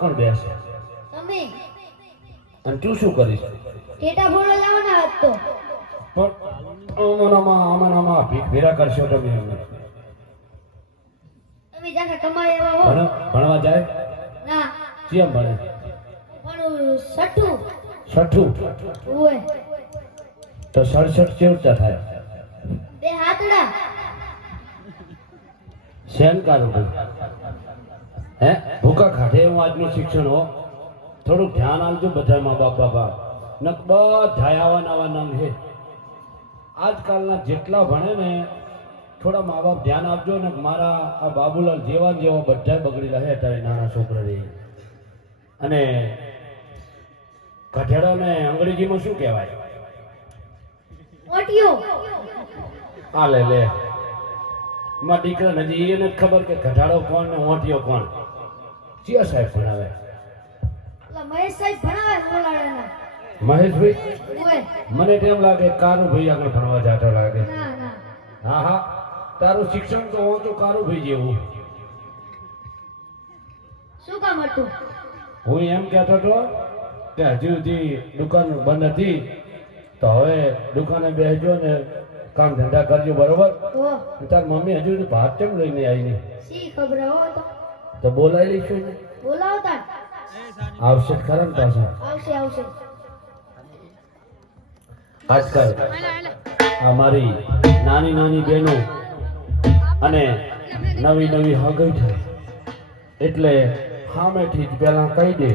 કોણ બેસે. તમે? અને તું શું કરીશ? ટેટા ફોડો જવાના હાથ તો. પણ અમારામાં અમારામાં ભીખ ભેરા કરશો તમે અમે. તમે જાને કમાય એવા હો. ભણ ભણવા જાય? ના. કેમ ભણે? પણ સઠું છઠ્ઠું? ઓય. તો સડસઠ કેવતા થાય? બે હાથડા. શેન કાઢું. હે? ભૂકા ખાઠે એવું આજનું શિક્ષણ હો. થોડુંક ધ્યાન આપજો બધા મા બાપ બાપા. નક બધા આવા નવા નંગ છે આજકાલના જેટલા ભણે ને થોડા મા બાપ ધ્યાન આપજો ને મારા આ બાબુલાલ જેવા જેવા બધા બગડી રહે અત્યારે નાના છોકરા રહી અને કઠેડાને અંગ્રેજીમાં શું કહેવાય? ઓટિયો આ લે લે. માં દીકરા હજી એને ખબર કે ઘટાડો કોણ ને ઓટિયો કોણ. ચિયા સાહેબ ભણાવે. મહેશ સાહેબ ભણાવે મહેશભાઈ મને તેમ લાગે કારુભાઈ આગળ ભણવા જાતા લાગે? હા હા તારું શિક્ષણ તો હું તો કારુભાઈ જેવું. શું કામ હતું? હું એમ કહેતો હતો કે હજુ સુધી દુકાન બંધ હતી તો હવે દુકાને બેસજો ને કામ ધંધા કરજો બરોબર? તાર મમ્મી હજુ સુધી ભાત કેમ લઈને આવી નહીં ખબર તો બોલાવી લઈશું ને બોલાવતા. આવશે ખરા પાછા? આવશે આવશે. આજકાલ અમારી નાની નાની બહેનો અને નવી નવી હગઈ થાય. એટલે સામેથી જ પહેલા કહી દે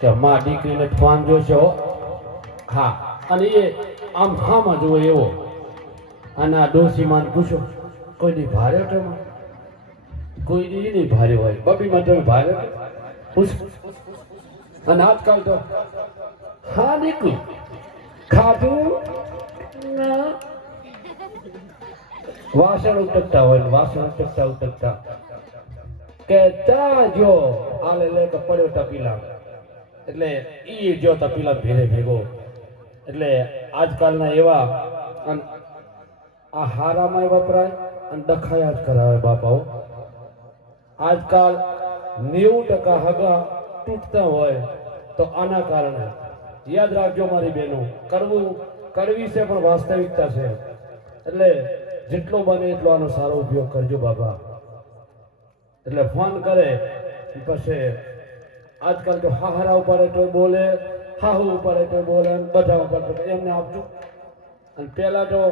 કે માં દીકરીને ફોન જોશે હો. હા અને એ આમ હામાં જુએ એવો. અને આ ડોસીમાન પૂછો કોઈ દી ભારે તો કોઈ દી નહીં ભારે હોય બબીમાં તમે ભારે પૂછ અને આજકાલ તો હા નીકળ્યું ખાધું ના વાસણ ઉટકતા હોય ને વાસણ ઉટકતા ઉટકતા કે ચા જો આલે લે કે પડ્યો તપીલા એટલે ઈ જો તપીલા ભેરે ભેગો એટલે આજકાલના એવા અન આ હારામાં વપરાય અને ડખાયા જ કરાવે બાપાઓ આજકાલ નેવું ટકા હગા તૂટતા હોય તો આના કારણે. યાદ રાખજો મારી બહેનો, કરવું, કરવી છે પણ વાસ્તવિકતા છે. એટલે જેટલો બને એટલો આનો સારો ઉપયોગ કરજો બાબા એટલે ફોન કરે પછી આજકાલ તો હાહરા ઉપર તો બોલે, હાહુ ઉપર તો બોલે બધા ઉપર એમને આપજો. અને પહેલા તો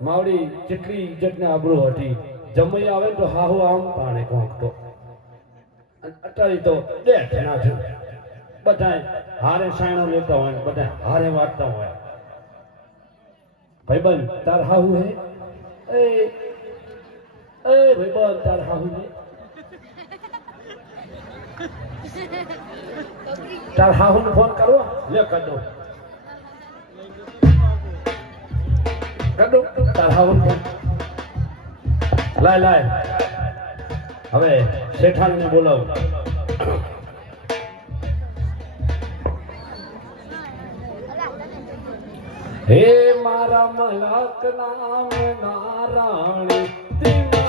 માવડી જેટલી ઇજ્જતને આબરૂ હતી જમઈ આવે તો હાહુ આમ પાણે કોંક તો. અત્યારે તો દેખ ના જો. બધા હારે સાયણો લેતા હોય બધા હારે વાંચતા હોય. ભાઈબંધ, તાર હાહુ હે? એ એ ભાઈબંધ, તાર હાહુ હે? તાર હાહુ ને ફોન કરો લે કદો કદો તાર હાહુ ફોન લાય લાય. હવે શેઠાણીને બોલાવું. હે મારા મલક નામ નારાયણ